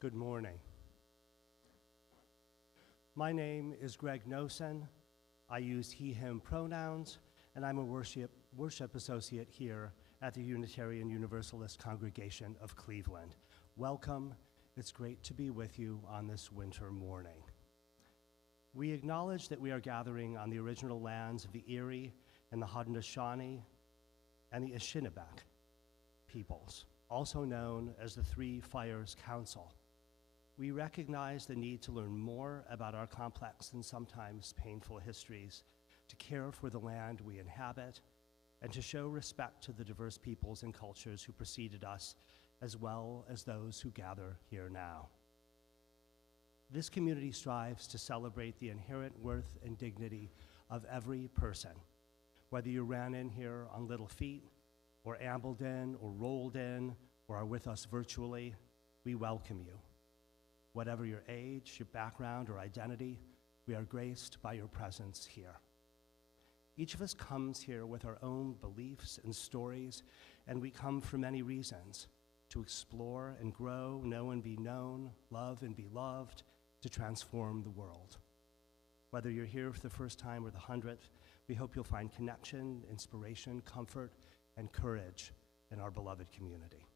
Good morning. My name is GregNosan. I use he, him pronouns, and I'm a worship associate here at the Unitarian Universalist Congregation of Cleveland. Welcome. It's great to be with you on this winter morning. We acknowledge that we are gathering on the original lands of the Erie and the Haudenosaunee and the Anishinaabe peoples, also known as the Three Fires Council. We recognize the need to learn more about our complex and sometimes painful histories, to care for the land we inhabit, and to show respect to the diverse peoples and cultures who preceded us, as well as those who gather here now. This community strives to celebrate the inherent worth and dignity of every person. Whether you ran in here on little feet, or ambled in, or rolled in, or are with us virtually, we welcome you. Whatever your age, your background, or identity, we are graced by your presence here. Each of us comes here with our own beliefs and stories, and we come for many reasons: to explore and grow, know and be known, love and be loved, to transform the world. Whether you're here for the first time or the 100th, we hope you'll find connection, inspiration, comfort, and courage in our beloved community.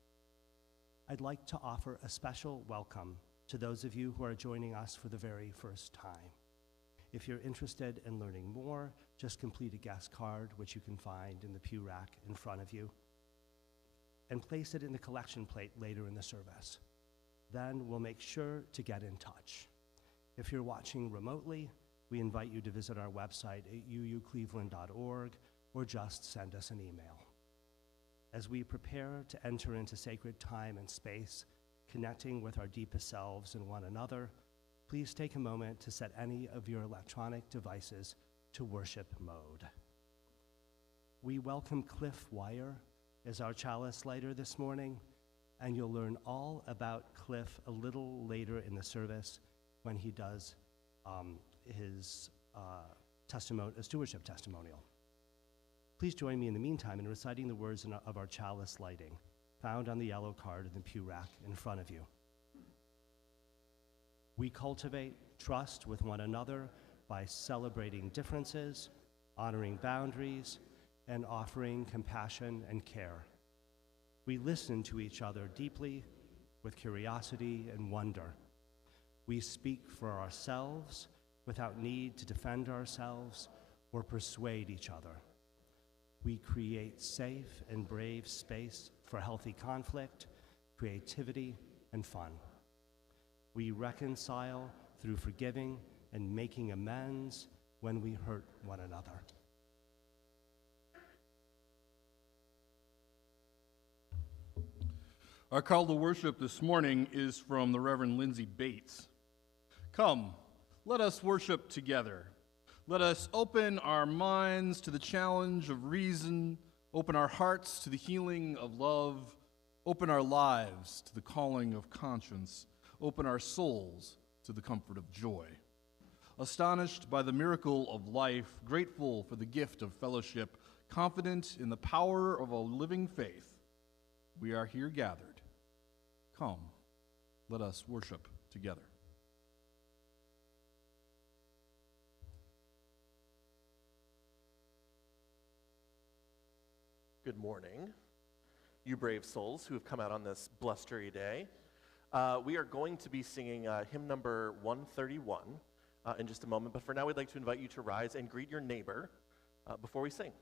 I'd like to offer a special welcome to those of you who are joining us for the very first time. If you're interested in learning more, just complete a guest card, which you can find in the pew rack in front of you, and place it in the collection plate later in the service. Then we'll make sure to get in touch. If you're watching remotely, we invite you to visit our website at uucleveland.org or just send us an email. As we prepare to enter into sacred time and space, connecting with our deepest selves and one another, please take a moment to set any of your electronic devices to worship mode. We welcome Cliff Wylder as our Chalice lighter this morning, and you'll learn all about Cliff a little later in the service when he does his stewardship testimonial. Please join me in the meantime in reciting the words of our Chalice lighting, found on the yellow card in the pew rack in front of you. We cultivate trust with one another by celebrating differences, honoring boundaries, and offering compassion and care. We listen to each other deeply with curiosity and wonder. We speak for ourselves without need to defend ourselves or persuade each other. We create safe and brave space for healthy conflict, creativity, and fun. We reconcile through forgiving and making amends when we hurt one another. Our call to worship this morning is from the Reverend Lindsay Bates. Come, let us worship together. Let us open our minds to the challenge of reason, open our hearts to the healing of love, open our lives to the calling of conscience, open our souls to the comfort of joy. Astonished by the miracle of life, grateful for the gift of fellowship, confident in the power of a living faith, we are here gathered. Come, let us worship together. Good morning, you brave souls who have come out on this blustery day. We are going to be singing hymn number 131 in just a moment, but for now we'd like to invite you to rise and greet your neighbor before we sing.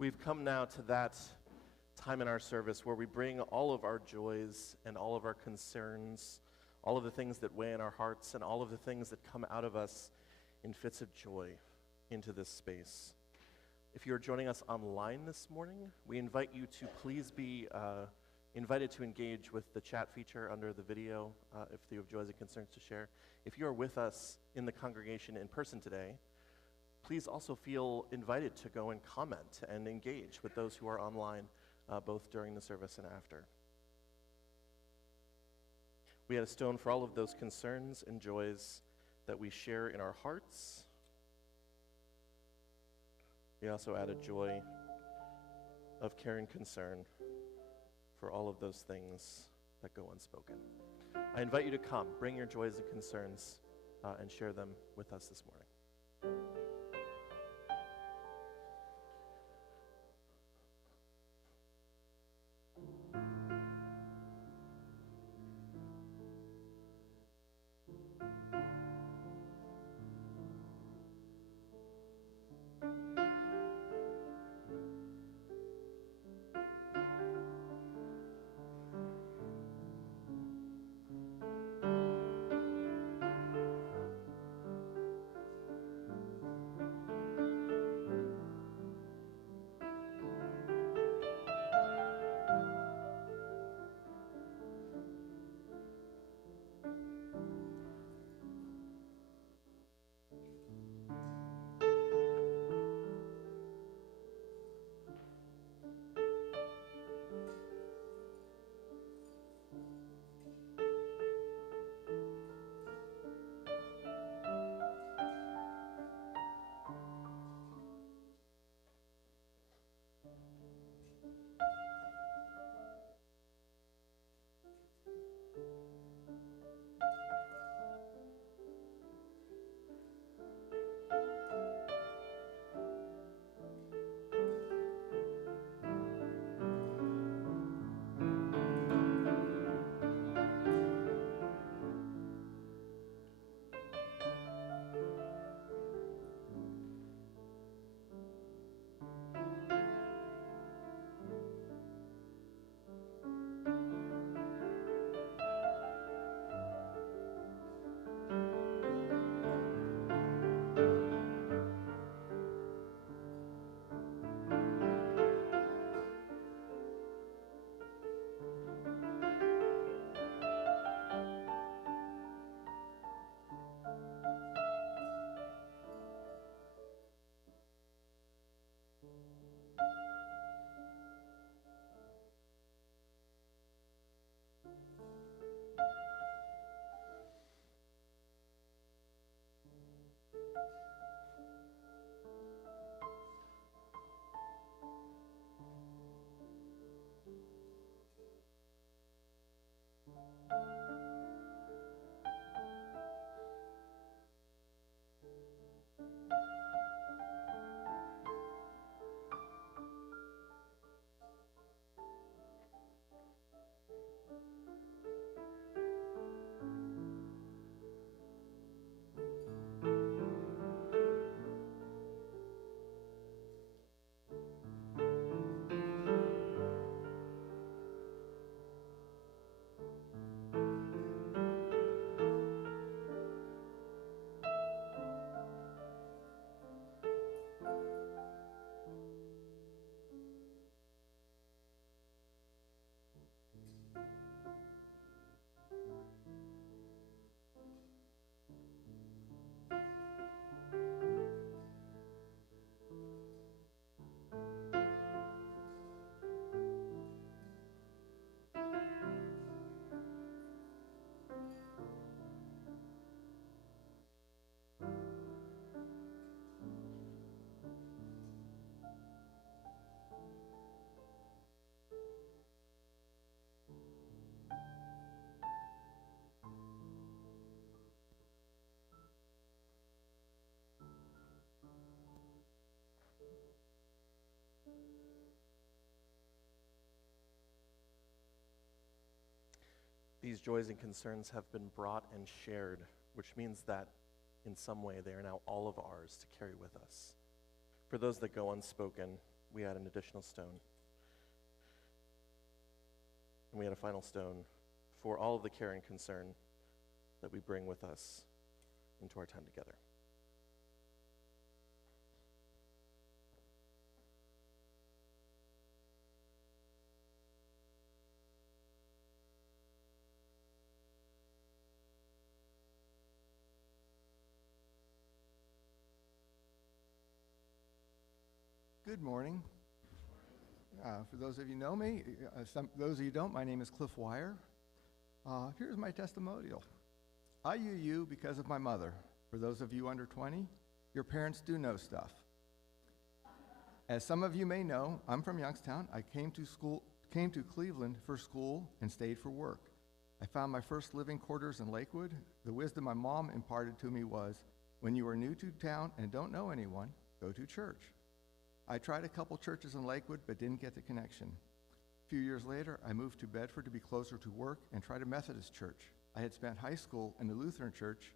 We've come now to that time in our service where we bring all of our joys and all of our concerns, all of the things that weigh in our hearts, and all of the things that come out of us in fits of joy into this space. If you're joining us online this morning, we invite you to please be invited to engage with the chat feature under the video if you have joys and concerns to share. If you are with us in the congregation in person today, please also feel invited to go and comment and engage with those who are online, both during the service and after. We had a stone for all of those concerns and joys that we share in our hearts. We also add a joy of care and concern for all of those things that go unspoken. I invite you to come, bring your joys and concerns, and share them with us this morning. These joys and concerns have been brought and shared, which means that in some way they are now all of ours to carry with us. For those that go unspoken, we add an additional stone. And we add a final stone for all of the care and concern that we bring with us into our time together. Good morning. For those of you who know me, those of you who don't, my name is Cliff Wire. Here's my testimonial. I you because of my mother. For those of you under 20, your parents do know stuff. As some of you may know, I'm from Youngstown. I came to Cleveland for school and stayed for work. I found my first living quarters in Lakewood. The wisdom my mom imparted to me was, when you are new to town and don't know anyone, go to church. I tried a couple churches in Lakewood, but didn't get the connection. A few years later, I moved to Bedford to be closer to work and tried a Methodist church. I had spent high school in a Lutheran church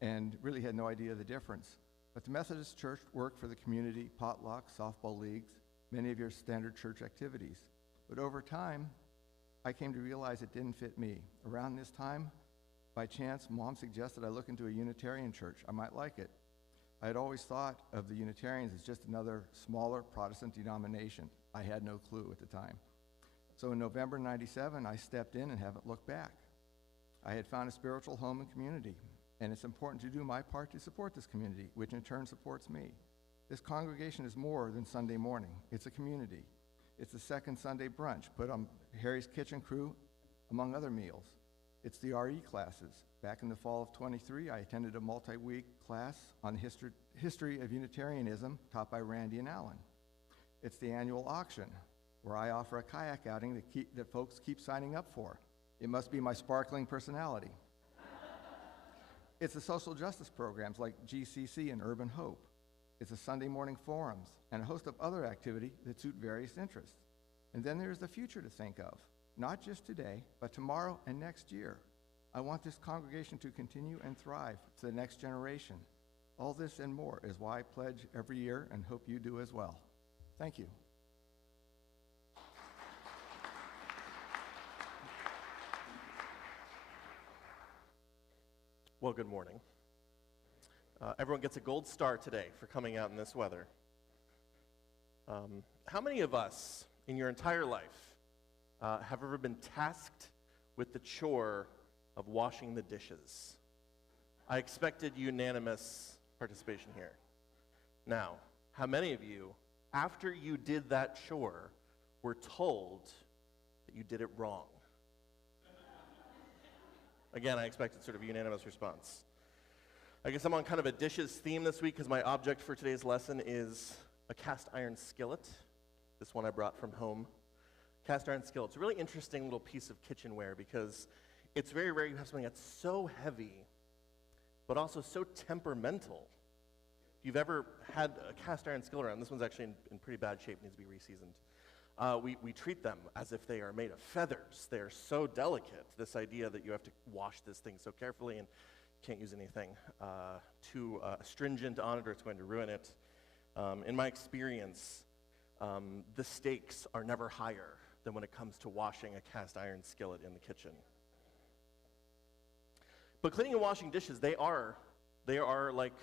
and really had no idea the difference. But the Methodist church worked for the community, potlucks, softball leagues, many of your standard church activities. But over time, I came to realize it didn't fit me. Around this time, by chance, Mom suggested I look into a Unitarian church. I might like it. I had always thought of the Unitarians as just another smaller Protestant denomination. I had no clue at the time. So in November '97, I stepped in and haven't looked back. I had found a spiritual home and community, and it's important to do my part to support this community, which in turn supports me. This congregation is more than Sunday morning. It's a community. It's the second Sunday brunch put on Harry's Kitchen Crew, among other meals. It's the RE classes. Back in the fall of '23, I attended a multi-week class on history of Unitarianism taught by Randy and Alan. It's the annual auction, where I offer a kayak outing that folks keep signing up for. It must be my sparkling personality. It's the social justice programs like GCC and Urban Hope. It's the Sunday morning forums and a host of other activities that suit various interests. And then there's the future to think of, not just today, but tomorrow and next year. I want this congregation to continue and thrive to the next generation. All this and more is why I pledge every year and hope you do as well. Thank you. Well, good morning. Everyone gets a gold star today for coming out in this weather. How many of us in your entire life have ever been tasked with the chore of washing the dishes? I expected unanimous participation here. Now, how many of you, after you did that chore, were told that you did it wrong? Again, I expected sort of a unanimous response. I guess I'm on kind of a dishes theme this week because my object for today's lesson is a cast iron skillet. This one I brought from home. Cast iron skillet. It's a really interesting little piece of kitchenware because it's very rare you have something that's so heavy, but also so temperamental. If you've ever had a cast iron skillet around, this one's actually in pretty bad shape, needs to be reseasoned. We treat them as if they are made of feathers. They are so delicate, this idea that you have to wash this thing so carefully and can't use anything too astringent on it or it's going to ruin it. In my experience, the stakes are never higher than when it comes to washing a cast iron skillet in the kitchen. But cleaning and washing dishes, they are like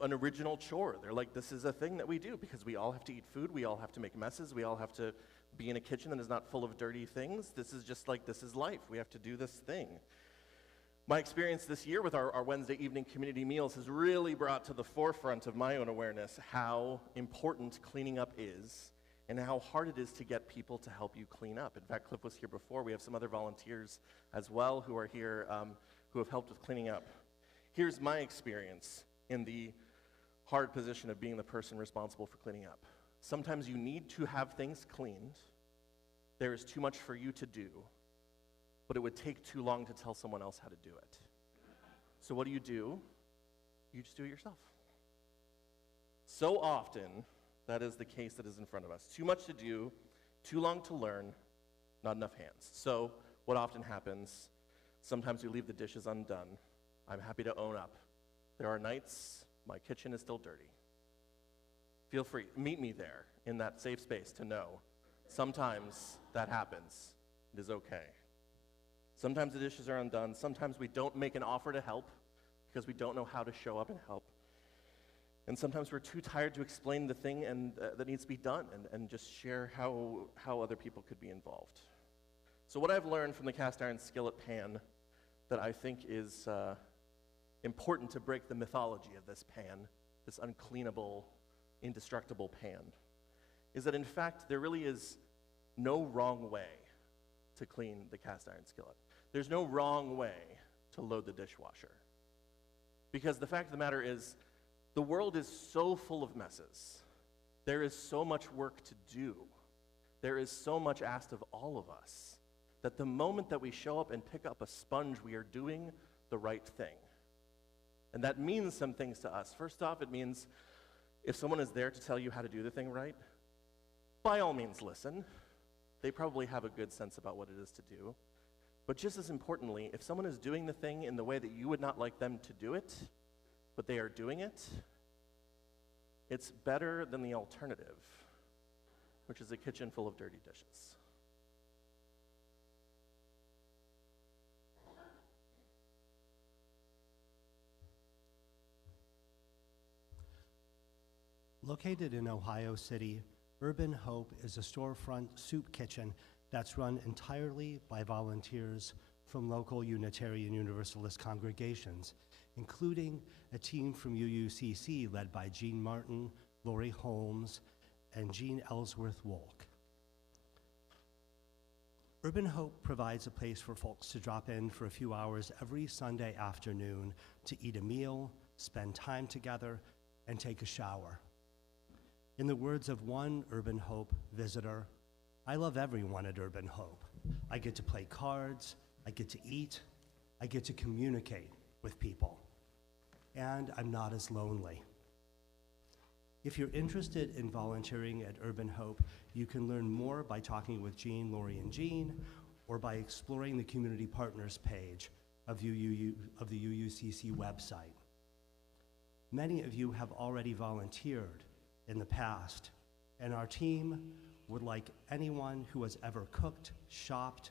an original chore. They're like, this is a thing that we do because we all have to eat food, we all have to make messes, we all have to be in a kitchen that is not full of dirty things. This is just like, this is life. We have to do this thing. My experience this year with our Wednesday evening community meals has really brought to the forefront of my own awareness how important cleaning up is and how hard it is to get people to help you clean up. In fact, Cliff was here before. We have some other volunteers as well who are here who have helped with cleaning up. Here's my experience in the hard position of being the person responsible for cleaning up. Sometimes you need to have things cleaned. There is too much for you to do, but it would take too long to tell someone else how to do it. So what do? You just do it yourself. So often, that is the case that is in front of us. Too much to do, too long to learn, not enough hands. So what often happens, sometimes we leave the dishes undone. I'm happy to own up. There are nights my kitchen is still dirty. feel free. Meet me there in that safe space to know sometimes that happens. It is okay. Sometimes the dishes are undone. Sometimes we don't make an offer to help because we don't know how to show up and help. And sometimes we're too tired to explain the thing that needs to be done and just share how other people could be involved. So what I've learned from the cast iron skillet pan that I think is important to break the mythology of this pan, this uncleanable, indestructible pan, is that in fact there really is no wrong way to clean the cast iron skillet. There's no wrong way to load the dishwasher. Because the fact of the matter is, the world is so full of messes. There is so much work to do. There is so much asked of all of us that the moment that we show up and pick up a sponge, we are doing the right thing. And that means some things to us. First off, it means if someone is there to tell you how to do the thing right, by all means listen. They probably have a good sense about what it is to do. But just as importantly, if someone is doing the thing in the way that you would not like them to do it, but they are doing it, it's better than the alternative, which is a kitchen full of dirty dishes. Located in Ohio City, Urban Hope is a storefront soup kitchen that's run entirely by volunteers from local Unitarian Universalist congregations, including a team from UUCC led by Jean Martin, Lori Holmes, and Jean Ellsworth-Wolk. Urban Hope provides a place for folks to drop in for a few hours every Sunday afternoon to eat a meal, spend time together, and take a shower. In the words of one Urban Hope visitor, I love everyone at Urban Hope. I get to play cards, I get to eat, I get to communicate with people, and I'm not as lonely. If you're interested in volunteering at Urban Hope, you can learn more by talking with Jean, Lori, and Jean, or by exploring the Community Partners page of the UUCC website. Many of you have already volunteered in the past, and our team would like anyone who has ever cooked, shopped,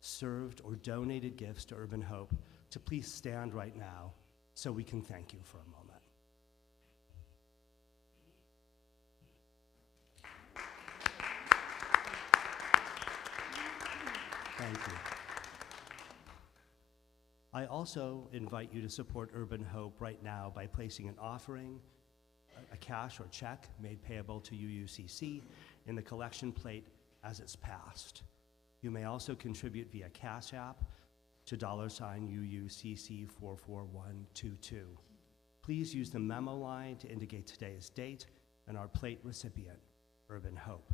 served, or donated gifts to Urban Hope to please stand right now so we can thank you for a moment. Thank you. I also invite you to support Urban Hope right now by placing an offering, a cash or check made payable to UUCC in the collection plate as it's passed. You may also contribute via Cash App to $UUCC 44122. Please use the memo line to indicate today's date and our plate recipient, Urban Hope.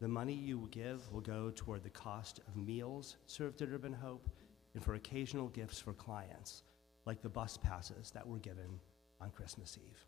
The money you will give will go toward the cost of meals served at Urban Hope and for occasional gifts for clients, like the bus passes that were given on Christmas Eve.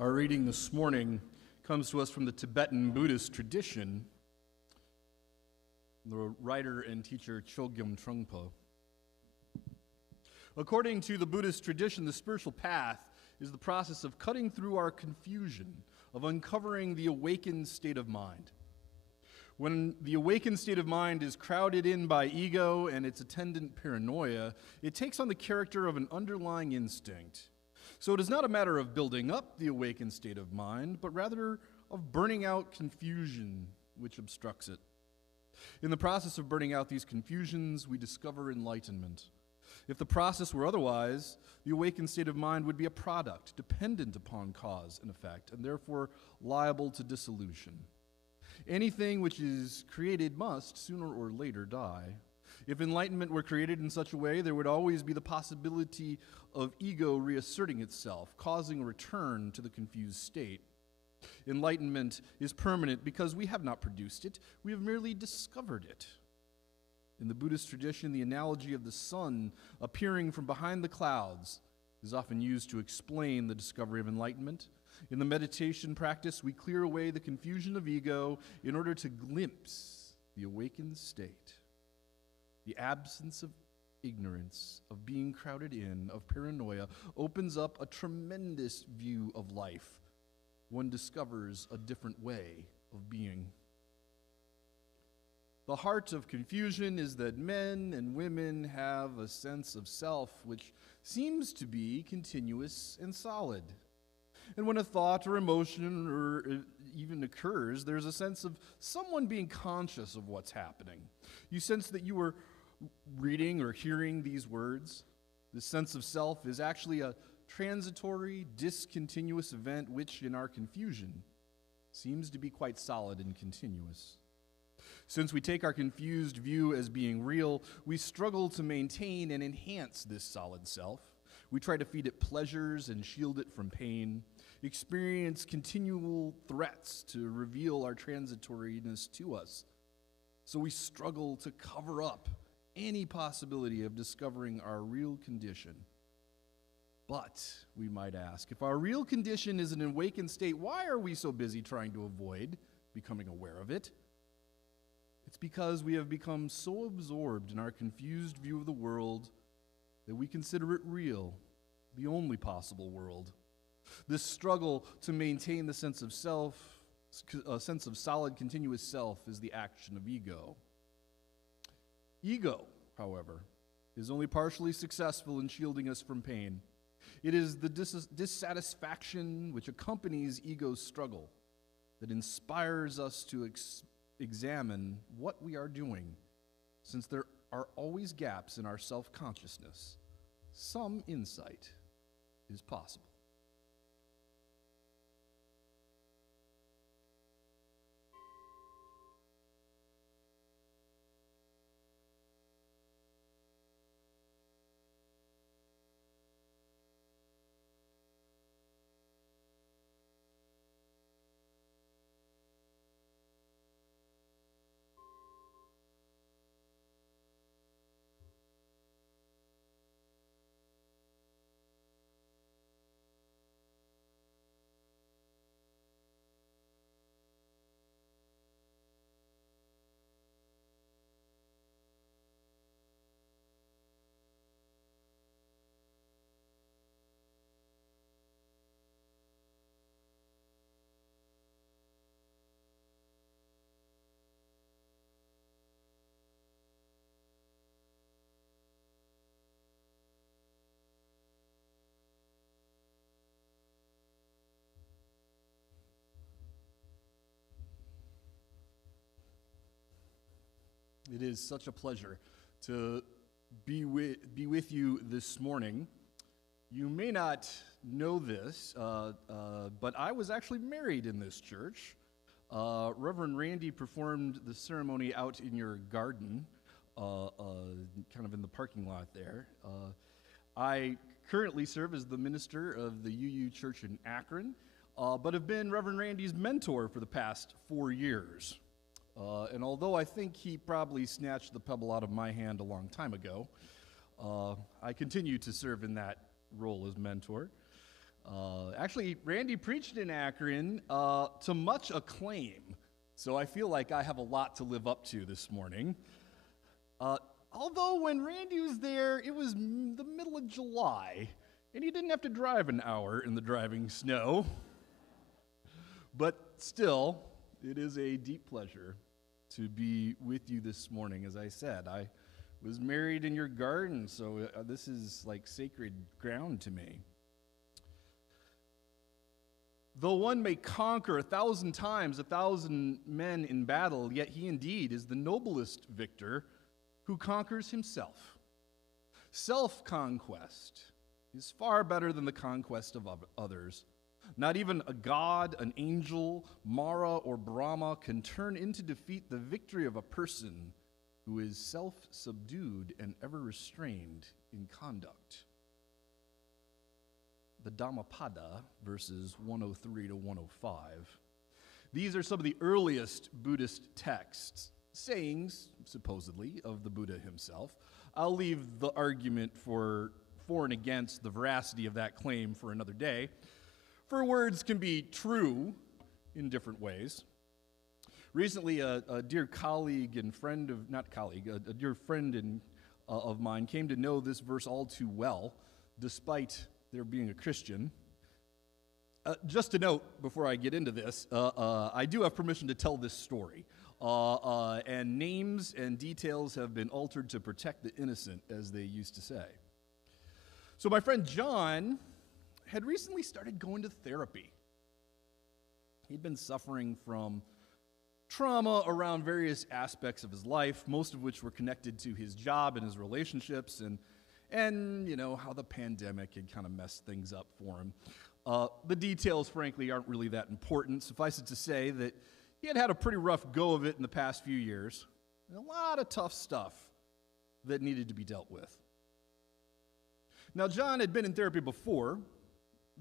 Our reading this morning comes to us from the Tibetan Buddhist tradition, the writer and teacher Chogyam Trungpa. According to the Buddhist tradition, the spiritual path is the process of cutting through our confusion, of uncovering the awakened state of mind. When the awakened state of mind is crowded in by ego and its attendant paranoia, it takes on the character of an underlying instinct. So it is not a matter of building up the awakened state of mind, but rather of burning out confusion which obstructs it. In the process of burning out these confusions, we discover enlightenment. If the process were otherwise, the awakened state of mind would be a product dependent upon cause and effect, and therefore liable to dissolution. Anything which is created must, sooner or later, die. If enlightenment were created in such a way, there would always be the possibility of ego reasserting itself, causing a return to the confused state. Enlightenment is permanent because we have not produced it, we have merely discovered it. In the Buddhist tradition, the analogy of the sun appearing from behind the clouds is often used to explain the discovery of enlightenment. In the meditation practice, we clear away the confusion of ego in order to glimpse the awakened state. The absence of ignorance, of being crowded in, of paranoia, opens up a tremendous view of life. One discovers a different way of being. The heart of confusion is that men and women have a sense of self which seems to be continuous and solid. And when a thought or emotion or even occurs, there's a sense of someone being conscious of what's happening. You sense that you are reading or hearing these words. This sense of self is actually a transitory, discontinuous event which, in our confusion, seems to be quite solid and continuous. Since we take our confused view as being real, we struggle to maintain and enhance this solid self. We try to feed it pleasures and shield it from pain, experience continual threats to reveal our transitoriness to us. So we struggle to cover up any possibility of discovering our real condition. But, we might ask, if our real condition is an awakened state, why are we so busy trying to avoid becoming aware of it? It's because we have become so absorbed in our confused view of the world that we consider it real, the only possible world. This struggle to maintain the sense of self, a sense of solid, continuous self, is the action of ego. Ego, however, is only partially successful in shielding us from pain. It is the dissatisfaction which accompanies ego's struggle that inspires us to examine what we are doing, since there are always gaps in our self-consciousness. Some insight is possible. It is such a pleasure to be with you this morning. You may not know this, but I was actually married in this church. Reverend Randy performed the ceremony out in your garden, kind of in the parking lot there. I currently serve as the minister of the UU Church in Akron, but have been Reverend Randy's mentor for the past 4 years. And although I think he probably snatched the pebble out of my hand a long time ago, I continue to serve in that role as mentor. Actually, Randy preached in Akron to much acclaim, so I feel like I have a lot to live up to this morning. Although when Randy was there, it was the middle of July, and he didn't have to drive an hour in the driving snow. But still, it is a deep pleasure to be with you this morning. As I said, I was married in your garden, so this is like sacred ground to me. Though one may conquer 1,000 times 1,000 men in battle, yet he indeed is the noblest victor who conquers himself. Self-conquest is far better than the conquest of others. Not even a god, an angel, Mara, or Brahma can turn into defeat the victory of a person who is self-subdued and ever restrained in conduct. The Dhammapada, verses 103 to 105. These are some of the earliest Buddhist texts, sayings, supposedly, of the Buddha himself. I'll leave the argument for and against the veracity of that claim for another day, for words can be true in different ways. Recently, a dear colleague and friend of, not colleague, a dear friend of mine came to know this verse all too well, despite their being a Christian. Just to note, before I get into this, I do have permission to tell this story. And names and details have been altered to protect the innocent, as they used to say. So my friend John had recently started going to therapy. He'd been suffering from trauma around various aspects of his life, most of which were connected to his job and his relationships, and you know, how the pandemic had kind of messed things up for him. The details, frankly, aren't really that important. Suffice it to say that he had had a pretty rough go of it in the past few years, and a lot of tough stuff that needed to be dealt with. Now, John had been in therapy before,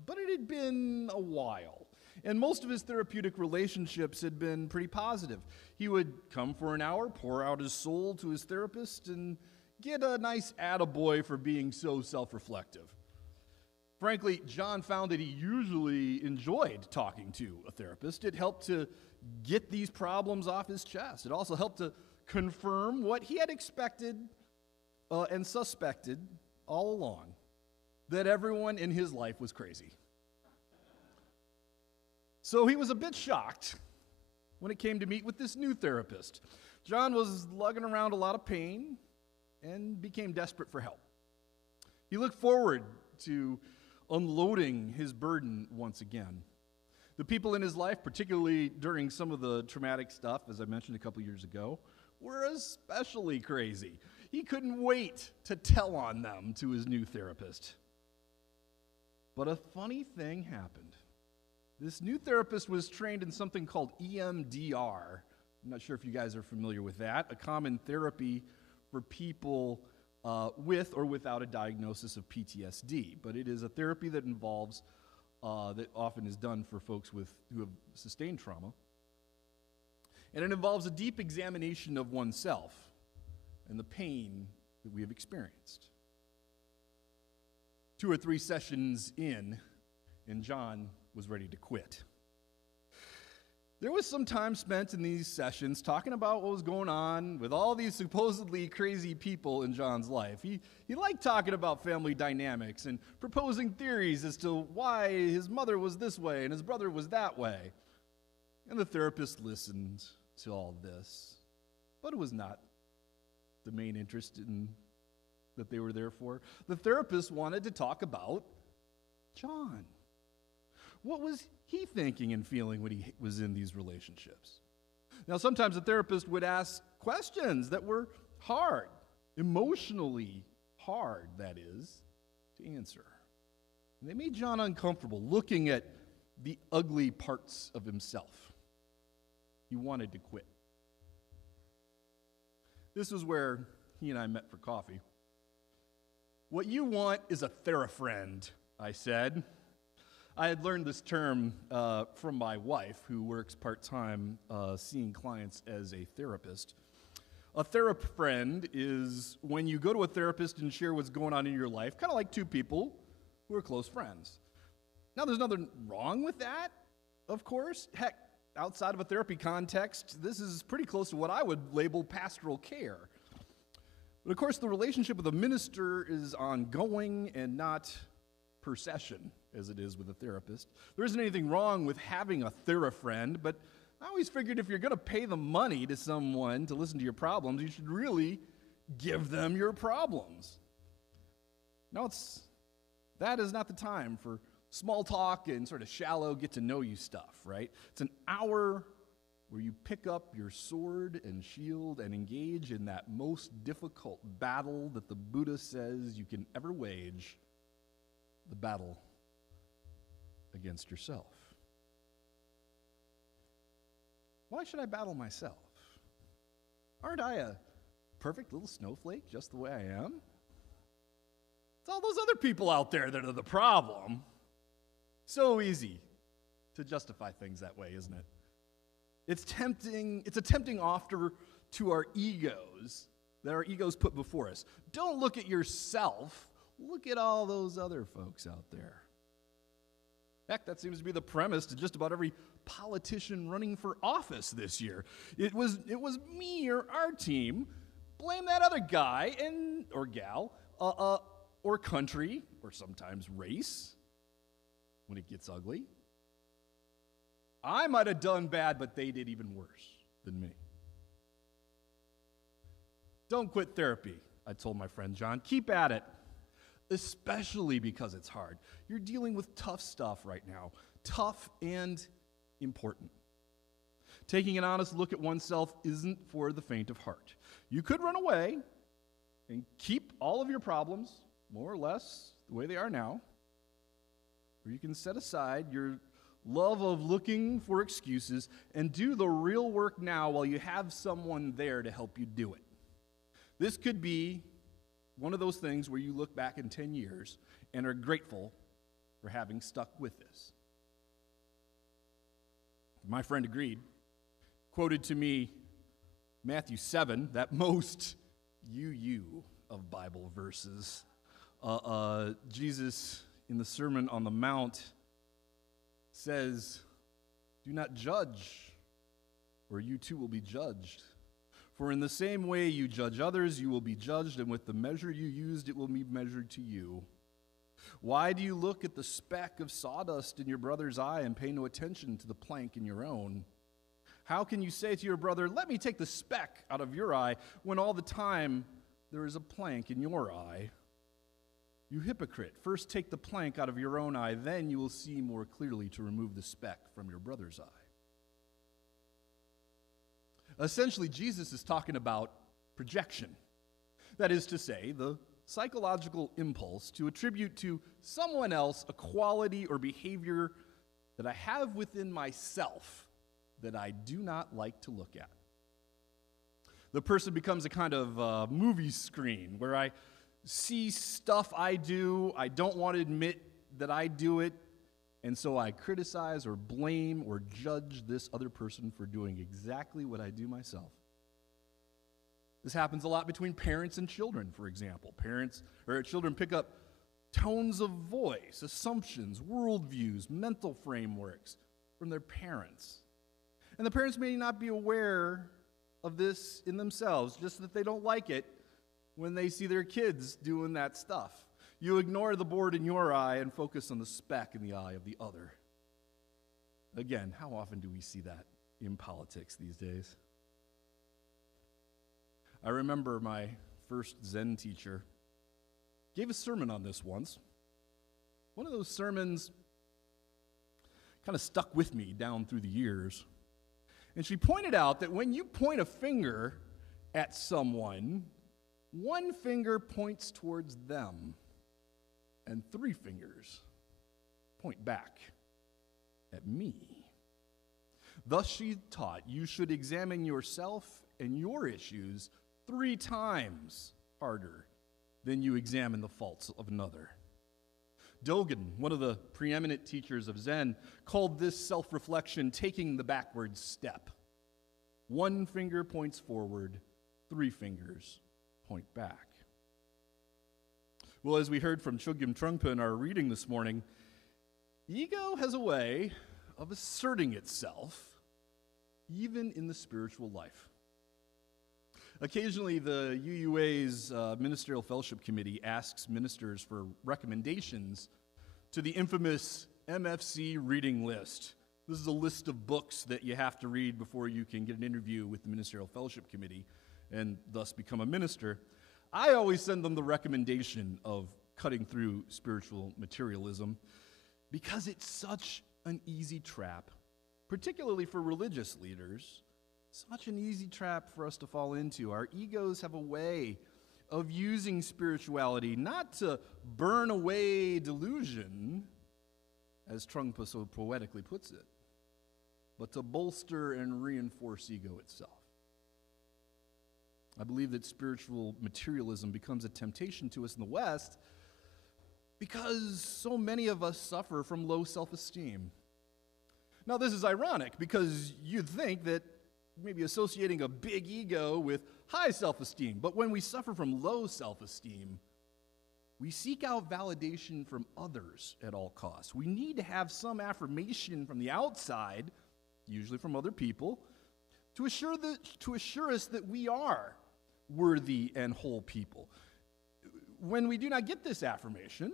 but it had been a while, and most of his therapeutic relationships had been pretty positive. He would come for an hour, pour out his soul to his therapist, and get a nice attaboy for being so self-reflective. Frankly, John found that he usually enjoyed talking to a therapist. It helped to get these problems off his chest. It also helped to confirm what he had expected and suspected all along, that everyone in his life was crazy. So he was a bit shocked when it came to meet with this new therapist. John was lugging around a lot of pain and became desperate for help. He looked forward to unloading his burden once again. The people in his life, particularly during some of the traumatic stuff, as I mentioned a couple years ago, were especially crazy. He couldn't wait to tell on them to his new therapist. But a funny thing happened. This new therapist was trained in something called EMDR. I'm not sure if you guys are familiar with that, a common therapy for people with or without a diagnosis of PTSD. But it is a therapy that involves, that often is done for folks who have sustained trauma. And it involves a deep examination of oneself and the pain that we have experienced. 2 or 3 sessions in, and John was ready to quit. There was some time spent in these sessions talking about what was going on with all these supposedly crazy people in John's life. He liked talking about family dynamics and proposing theories as to why his mother was this way and his brother was that way. And the therapist listened to all this, but it was not the main interest that they were there for. The therapist wanted to talk about John. What was he thinking and feeling when he was in these relationships? Now, sometimes the therapist would ask questions that were hard, emotionally hard, that is, to answer. And they made John uncomfortable looking at the ugly parts of himself. He wanted to quit. This was where he and I met for coffee. "What you want is a therafriend," I said. I had learned this term from my wife, who works part-time seeing clients as a therapist. A therafriend is when you go to a therapist and share what's going on in your life, kind of like 2 people who are close friends. Now, there's nothing wrong with that, of course. Heck, outside of a therapy context, this is pretty close to what I would label pastoral care. But of course, the relationship with a minister is ongoing and not per session, as it is with a therapist. There isn't anything wrong with having a TheraFriend, but I always figured if you're going to pay the money to someone to listen to your problems, you should really give them your problems. No, that is not the time for small talk and sort of shallow get-to-know-you stuff, right? It's an hour where you pick up your sword and shield and engage in that most difficult battle that the Buddha says you can ever wage, the battle against yourself. Why should I battle myself? Aren't I a perfect little snowflake just the way I am? It's all those other people out there that are the problem. So easy to justify things that way, isn't it? It's a tempting offer to our egos that our egos put before us. Don't look at yourself, look at all those other folks out there. Heck, that seems to be the premise to just about every politician running for office this year. It was me or our team. Blame that other guy or gal, or country, or sometimes race, when it gets ugly. I might have done bad, but they did even worse than me. Don't quit therapy, I told my friend John. Keep at it, especially because it's hard. You're dealing with tough stuff right now, tough and important. Taking an honest look at oneself isn't for the faint of heart. You could run away and keep all of your problems, more or less, the way they are now, or you can set aside your love of looking for excuses and do the real work now while you have someone there to help you do it. This could be one of those things where you look back in 10 years and are grateful for having stuck with this. My friend agreed, quoted to me Matthew 7, that most you of Bible verses. Jesus in the Sermon on the Mount says, "Do not judge, or you too will be judged. For in the same way you judge others, you will be judged, and with the measure you used, it will be measured to you. Why do you look at the speck of sawdust in your brother's eye and pay no attention to the plank in your own? How can you say to your brother, 'Let me take the speck out of your eye,' when all the time there is a plank in your eye? You hypocrite, first take the plank out of your own eye, then you will see more clearly to remove the speck from your brother's eye." Essentially, Jesus is talking about projection. That is to say, the psychological impulse to attribute to someone else a quality or behavior that I have within myself that I do not like to look at. The person becomes a kind of movie screen where I see stuff I do, I don't want to admit that I do it, and so I criticize or blame or judge this other person for doing exactly what I do myself. This happens a lot between parents and children, for example. Children pick up tones of voice, assumptions, worldviews, mental frameworks from their parents. And the parents may not be aware of this in themselves, just that they don't like it when they see their kids doing that stuff. You ignore the board in your eye and focus on the speck in the eye of the other. Again, how often do we see that in politics these days? I remember my first Zen teacher gave a sermon on this once. One of those sermons kind of stuck with me down through the years. And she pointed out that when you point a finger at someone, one finger points towards them, and 3 fingers point back at me. Thus, she taught, you should examine yourself and your issues 3 times harder than you examine the faults of another. Dogen, one of the preeminent teachers of Zen, called this self-reflection taking the backward step. 1 finger points forward, 3 fingers point back. Well, as we heard from Chogyam Trungpa in our reading this morning, Ego has a way of asserting itself even in the spiritual life. Occasionally, the UUA's Ministerial Fellowship Committee asks ministers for recommendations to the infamous MFC reading list. This is a list of books that you have to read before you can get an interview with the Ministerial Fellowship Committee and thus become a minister. I always send them the recommendation of cutting through spiritual materialism because it's such an easy trap, particularly for religious leaders, such an easy trap for us to fall into. Our egos have a way of using spirituality not to burn away delusion, as Trungpa so poetically puts it, but to bolster and reinforce ego itself. I believe that spiritual materialism becomes a temptation to us in the West because so many of us suffer from low self-esteem. Now, this is ironic because you'd think that maybe associating a big ego with high self-esteem, but when we suffer from low self-esteem, we seek out validation from others at all costs. We need to have some affirmation from the outside, usually from other people, to assure us that we are worthy and whole people. When we do not get this affirmation,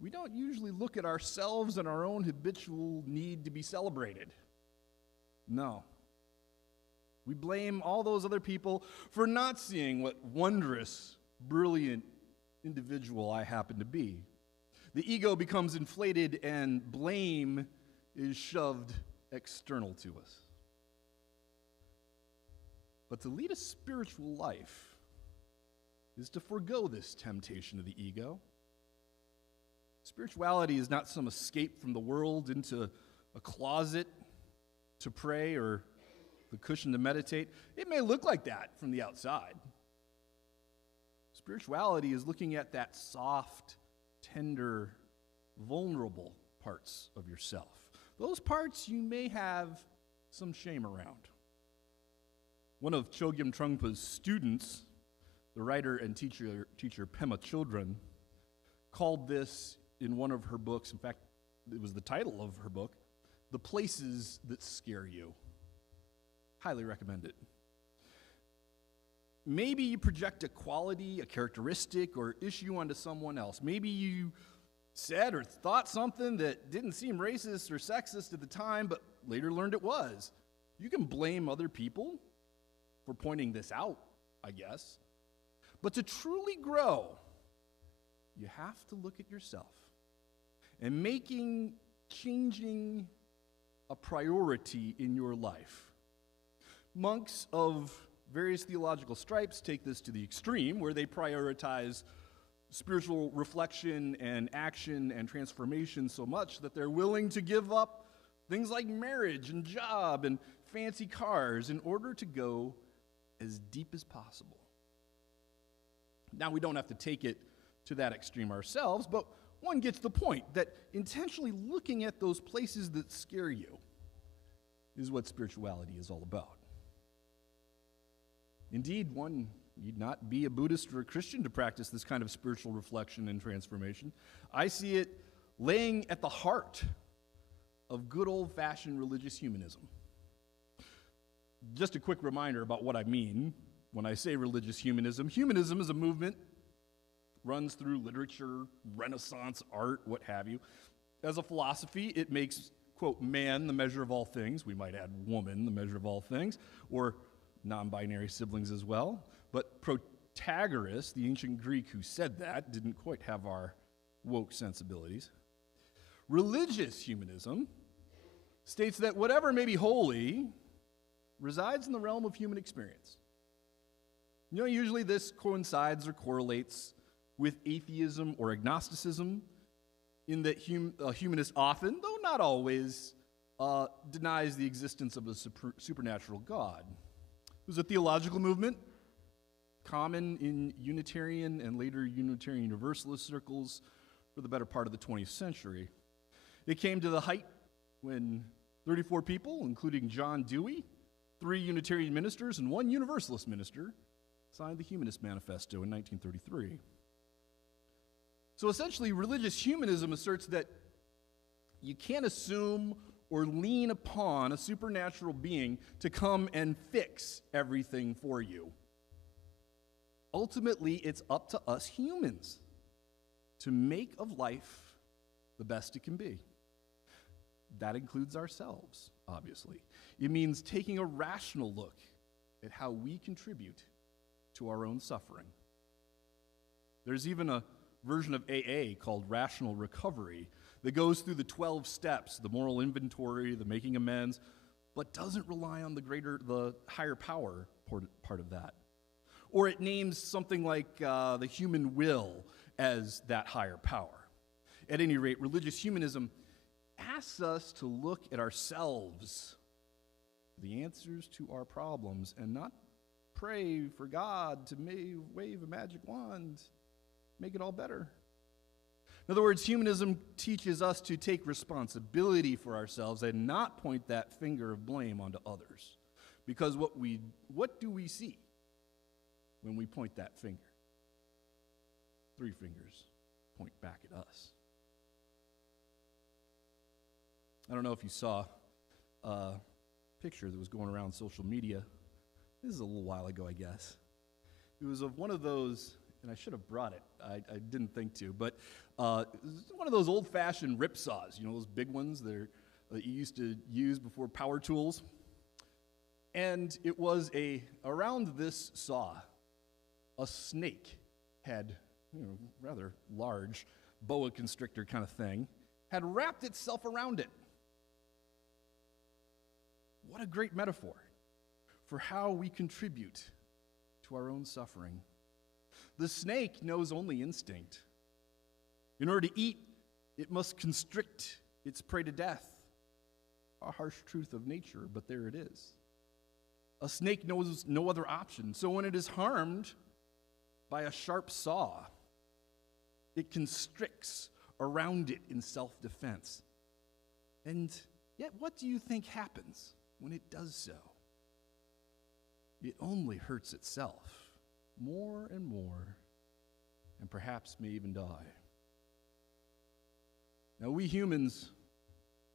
we don't usually look at ourselves and our own habitual need to be celebrated. No. We blame all those other people for not seeing what wondrous, brilliant individual I happen to be. The ego becomes inflated and blame is shoved external to us. But to lead a spiritual life is to forego this temptation of the ego. Spirituality is not some escape from the world into a closet to pray or the cushion to meditate. It may look like that from the outside. Spirituality is looking at that soft, tender, vulnerable parts of yourself. Those parts you may have some shame around. One of Chogyam Trungpa's students, the writer and teacher Pema Children, called this in one of her books, in fact, it was the title of her book, The Places That Scare You. Highly recommend it. Maybe you project a quality, a characteristic, or issue onto someone else. Maybe you said or thought something that didn't seem racist or sexist at the time, but later learned it was. You can blame other people for pointing this out, I guess. But to truly grow, you have to look at yourself. And changing a priority in your life. Monks of various theological stripes take this to the extreme, where they prioritize spiritual reflection and action and transformation so much that they're willing to give up things like marriage and job and fancy cars in order to go as deep as possible. Now, we don't have to take it to that extreme ourselves, but one gets the point that intentionally looking at those places that scare you is what spirituality is all about. Indeed, one need not be a Buddhist or a Christian to practice this kind of spiritual reflection and transformation. I see it laying at the heart of good old-fashioned religious humanism. Just a quick reminder about what I mean when I say religious humanism. Humanism is a movement, runs through literature, Renaissance art, what have you. As a philosophy, it makes, quote, man the measure of all things. We might add woman the measure of all things, or non-binary siblings as well. But Protagoras, the ancient Greek who said that, didn't quite have our woke sensibilities. Religious humanism states that whatever may be holy resides in the realm of human experience. You know, usually this coincides or correlates with atheism or agnosticism, in that humanists often, though not always, denies the existence of a supernatural God. It was a theological movement common in Unitarian and later Unitarian Universalist circles for the better part of the 20th century. It came to the height when 34 people, including John Dewey, 3 Unitarian ministers, and 1 Universalist minister, signed the Humanist Manifesto in 1933. So essentially, religious humanism asserts that You can't assume or lean upon a supernatural being to come and fix everything for you. Ultimately, it's up to us humans to make of life the best it can be. That includes ourselves, obviously. It means taking a rational look at how we contribute to our own suffering. There's even a version of AA called Rational Recovery that goes through the 12 steps, the moral inventory, the making amends, but doesn't rely on the higher power part of that. Or it names something like the human will as that higher power. At any rate, religious humanism asks us to look at ourselves for the answers to our problems and not pray for God to wave a magic wand, make it all better. In other words, humanism teaches us to take responsibility for ourselves and not point that finger of blame onto others. Because what do we see when we point that finger? 3 fingers point back at us. I don't know if you saw a picture that was going around social media. This is a little while ago, I guess. It was of one of those, and I should have brought it. I didn't think to, but it was one of those old-fashioned rip saws, those big ones that you used to use before power tools. And it was around this saw, a snake had, rather large boa constrictor kind of thing, had wrapped itself around it. What a great metaphor for how we contribute to our own suffering. The snake knows only instinct. In order to eat, it must constrict its prey to death. A harsh truth of nature, but there it is. A snake knows no other option, so when it is harmed by a sharp saw, it constricts around it in self-defense. And yet, what do you think happens when it does so? It only hurts itself more and more, and perhaps may even die. Now, we humans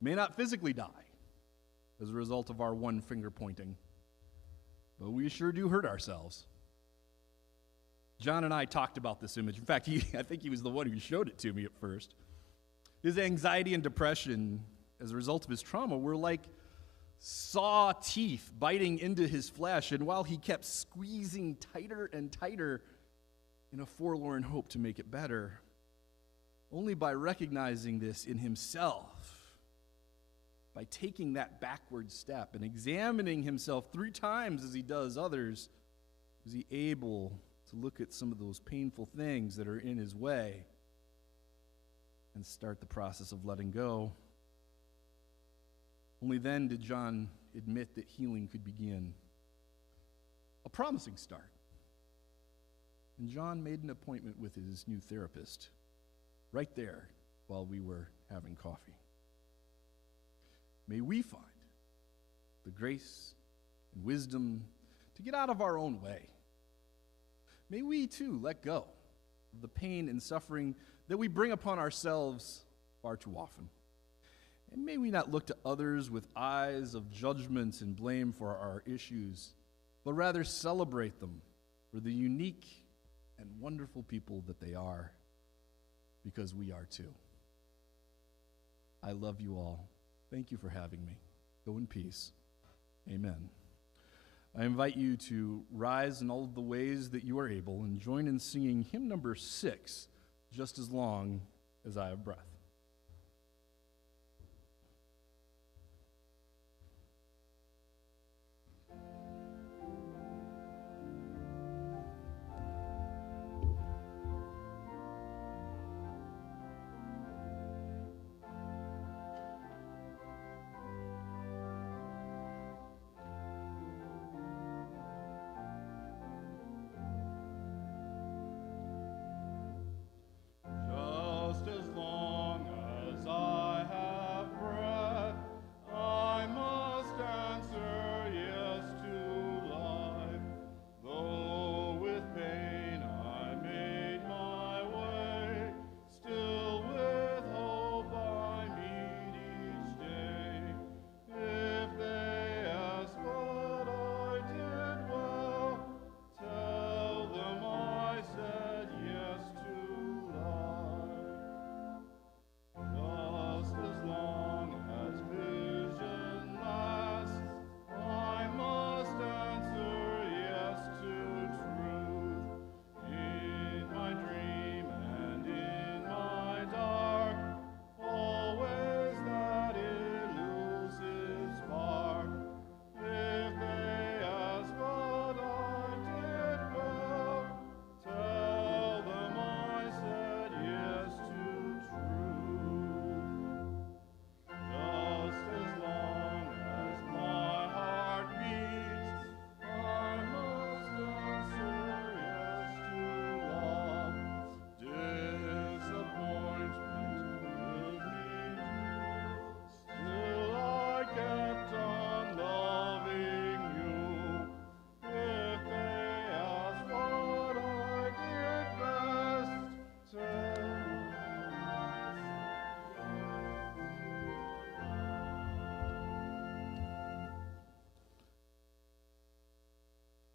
may not physically die as a result of our one finger pointing, but we sure do hurt ourselves. John and I talked about this image. In fact, I think he was the one who showed it to me at first. His anxiety and depression as a result of his trauma were like saw teeth biting into his flesh, and while he kept squeezing tighter and tighter in a forlorn hope to make it better, only by recognizing this in himself, by taking that backward step and examining himself 3 times as he does others, was he able to look at some of those painful things that are in his way and start the process of letting go. Only then did John admit that healing could begin. A promising start. And John made an appointment with his new therapist right there while we were having coffee. May we find the grace and wisdom to get out of our own way. May we, too, let go of the pain and suffering that we bring upon ourselves far too often. And may we not look to others with eyes of judgment and blame for our issues, but rather celebrate them for the unique and wonderful people that they are, because we are too. I love you all. Thank you for having me. Go in peace. Amen. I invite you to rise in all of the ways that you are able and join in singing hymn number 6, just as long as I have breath. Just as long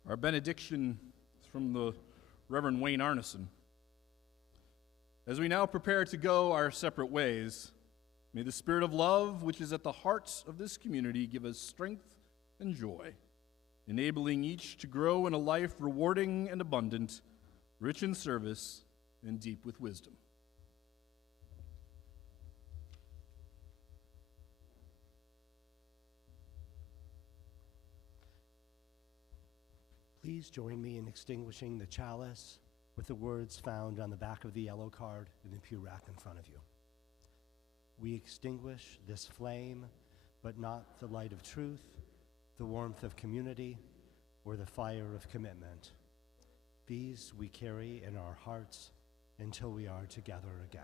Our benediction is from the Reverend Wayne Arneson. As we now prepare to go our separate ways, may the spirit of love, which is at the heart of this community, give us strength and joy, enabling each to grow in a life rewarding and abundant, rich in service and deep with wisdom. Please join me in extinguishing the chalice with the words found on the back of the yellow card in the pew rack in front of you. We extinguish this flame, but not the light of truth, the warmth of community, or the fire of commitment. These we carry in our hearts until we are together again.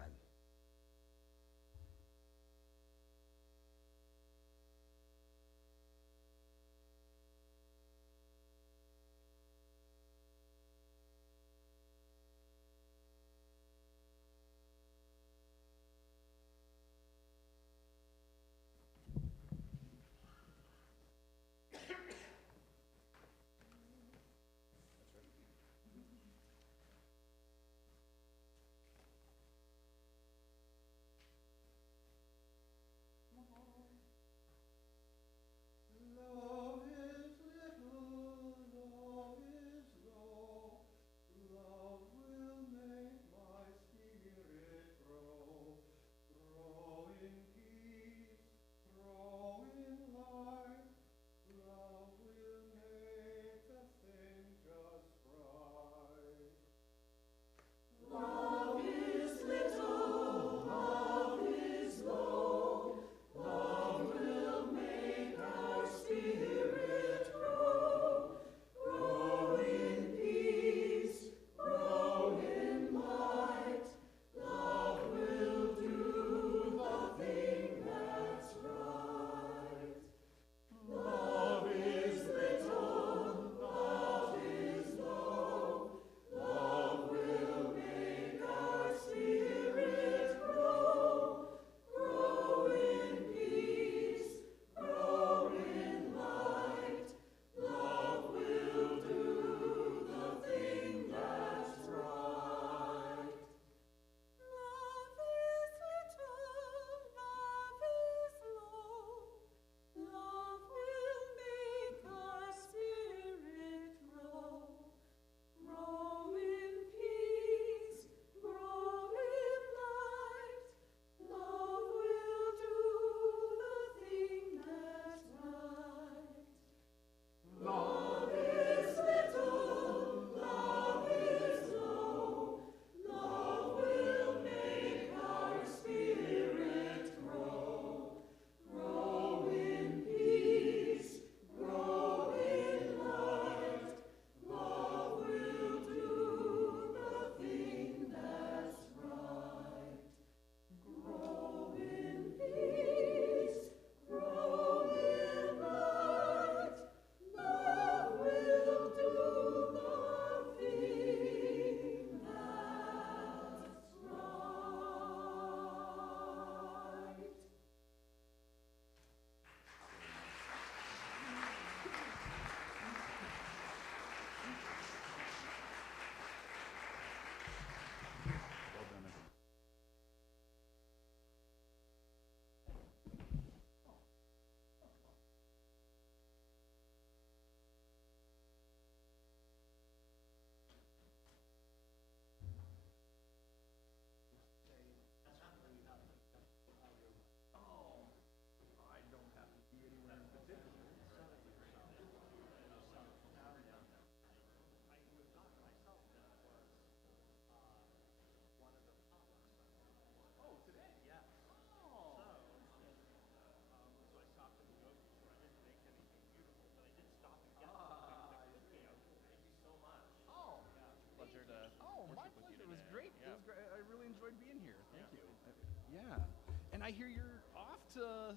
I hear you're off to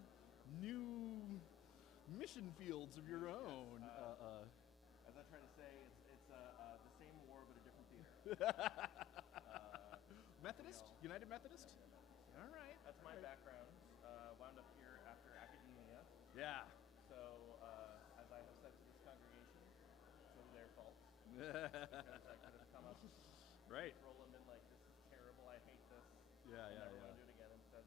new mission fields of your own. As I try to say, it's the same war but a different theater. Methodist? United Methodist? All right. That's my background. Wound up here after academia. Yeah. So, as I have said to this congregation, so do their faults. because I could have come up, Right. roll them in like, this is terrible, I hate this. Yeah, I yeah, never yeah. want to do it again. Instead,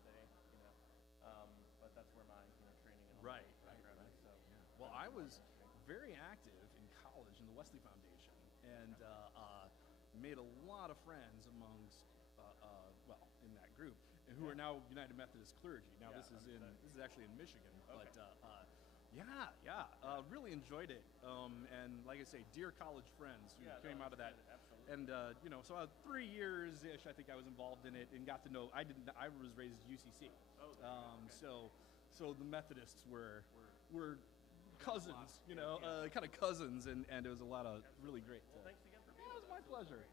but that's where my training and Right, background right, is. So, Well, I was very active in college in the Wesley Foundation, and made a lot of friends amongst, in that group, and who are now United Methodist clergy. Now Yeah, this is 100%. this is actually in Michigan, Okay. really enjoyed it. And like I say, dear college friends who came out of that. Absolutely. And so 3 years-ish, I think I was involved in it, and got to know. I was raised at UCC. Oh, there you go. Okay. So the Methodists were cousins, kind of cousins, and it was a lot of really great. Well, thanks again for being It was with us. my pleasure.